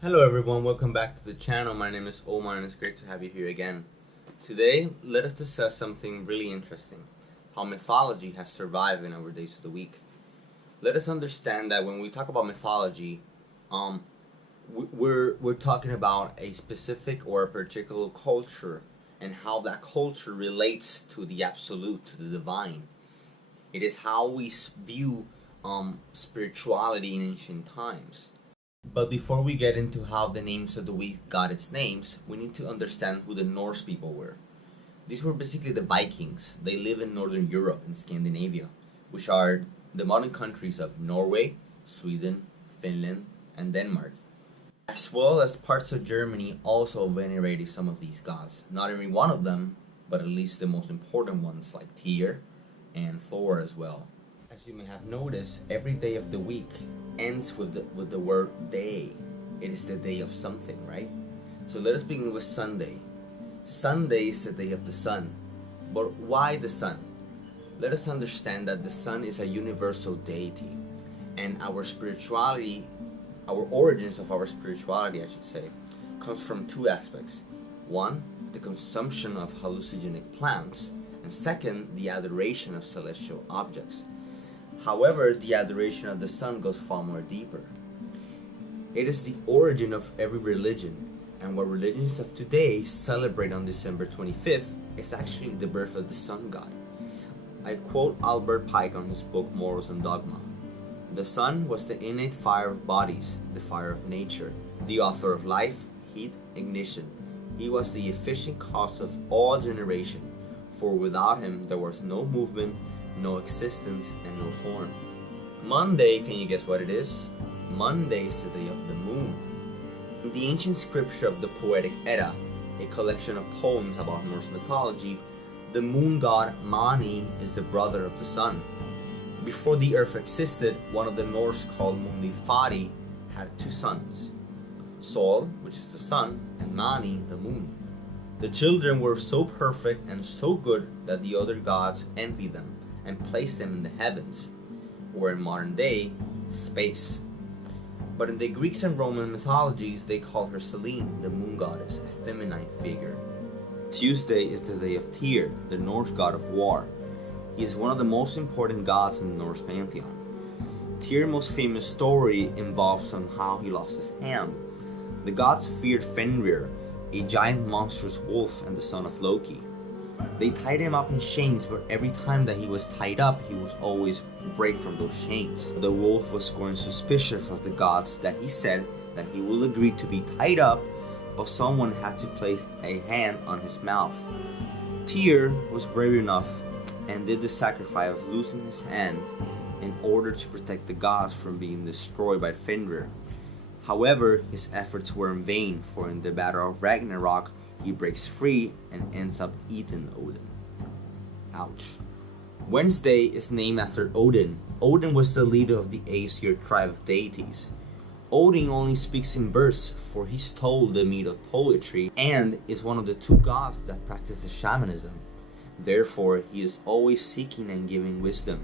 Hello everyone, welcome back to the channel. My name is Omar and it's great to have you here again. Today, let us discuss something really interesting, how mythology has survived in our days of the week. Let us understand that when we talk about mythology, we're talking about a specific or a particular culture and how that culture relates to the absolute, to the divine. It is how we view spirituality in ancient times. But before we get into how the names of the week got its names, we need to understand who the Norse people were. These were basically the Vikings. They live in Northern Europe and Scandinavia, which are the modern countries of Norway, Sweden, Finland, and Denmark. As well as parts of Germany also venerated some of these gods. Not every one of them, but at least the most important ones like Tyr and Thor as well. As you may have noticed, every day of the week ends with the word day. It is the day of something, right? So let us begin with Sunday. Sunday is the day of the sun. But why the sun? Let us understand that the sun is a universal deity, and our spirituality, our origins of our spirituality, I should say, comes from two aspects. One, the consumption of hallucinogenic plants, and second, the adoration of celestial objects. However, the adoration of the sun goes far more deeper. It is the origin of every religion, and what religions of today celebrate on December 25th is actually the birth of the sun god. I quote Albert Pike on his book Morals and Dogma. The sun was the innate fire of bodies, the fire of nature, the author of life, heat, ignition. He was the efficient cause of all generation, for without him there was no movement, no existence, and no form. Monday, can you guess what it is? Monday is the day of the moon. In the ancient scripture of the Poetic Edda, a collection of poems about Norse mythology, the moon god Mani is the brother of the sun. Before the earth existed, one of the Norse called Mundi had two sons, Sol, which is the sun, and Mani, the moon. The children were so perfect and so good that the other gods envied them and placed them in the heavens, or in modern day, space. But in the Greeks and Roman mythologies, they call her Selene, the moon goddess, a feminine figure. Tuesday is the day of Tyr, the Norse god of war. He is one of the most important gods in the Norse pantheon. Tyr's most famous story involves on how he lost his hand. The gods feared Fenrir, a giant monstrous wolf and the son of Loki. They tied him up in chains, but every time that he was tied up, he was always break from those chains. The wolf was growing suspicious of the gods that he said that he will agree to be tied up, but someone had to place a hand on his mouth. Tyr was brave enough and did the sacrifice of losing his hand in order to protect the gods from being destroyed by Fenrir. However, his efforts were in vain, for in the Battle of Ragnarok, he breaks free and ends up eating Odin. Ouch. Wednesday is named after Odin. Odin was the leader of the Aesir tribe of deities. Odin only speaks in verse, for he stole the meat of poetry and is one of the two gods that practices shamanism. Therefore, he is always seeking and giving wisdom.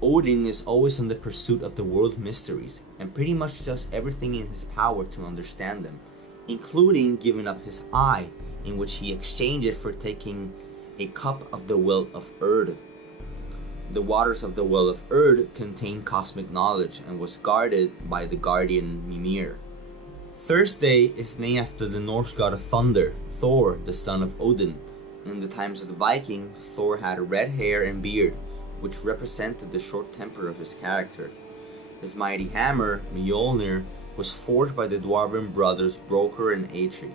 Odin is always on the pursuit of the world mysteries and pretty much does everything in his power to understand them, including giving up his eye, in which he exchanged it for taking a cup of the well of Erd. The waters of the well of Erd contained cosmic knowledge and was guarded by the guardian Mimir. Thursday is named after the Norse god of thunder, Thor, the son of Odin. In the times of the Viking, Thor had red hair and beard, which represented the short temper of his character. His mighty hammer, Mjolnir, was forged by the dwarven brothers Brokkr and Atri.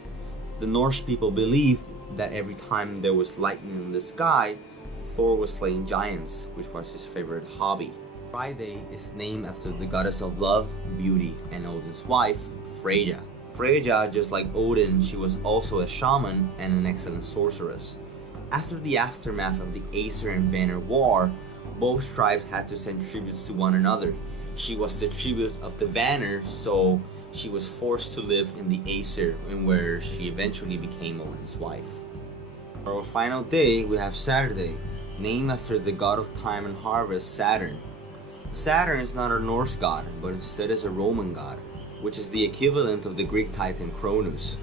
The Norse people believed that every time there was lightning in the sky, Thor was slaying giants, which was his favorite hobby. Friday is named after the goddess of love, beauty, and Odin's wife, Freyja. Freyja, just like Odin, she was also a shaman and an excellent sorceress. After the aftermath of the Aesir and Vanir War, both tribes had to send tributes to one another. She was the tribute of the Vanir, so she was forced to live in the Aesir, in where she eventually became Odin's wife. For our final day, we have Saturday, named after the god of time and harvest, Saturn. Saturn is not a Norse god, but instead is a Roman god. which is the equivalent of the Greek titan Cronus.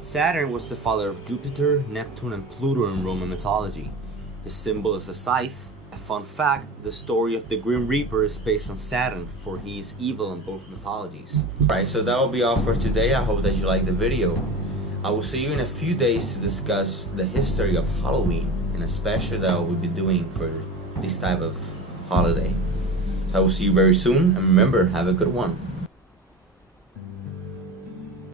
Saturn was the father of Jupiter, Neptune, and Pluto in Roman mythology. His symbol is a scythe. A fun fact, the story of the Grim Reaper is based on Saturn, for he is evil in both mythologies. Alright, so that will be all for today. I hope that you liked the video. I will see you in a few days to discuss the history of Halloween and a special that we'll be doing for this type of holiday. So I will see you very soon, and remember, have a good one.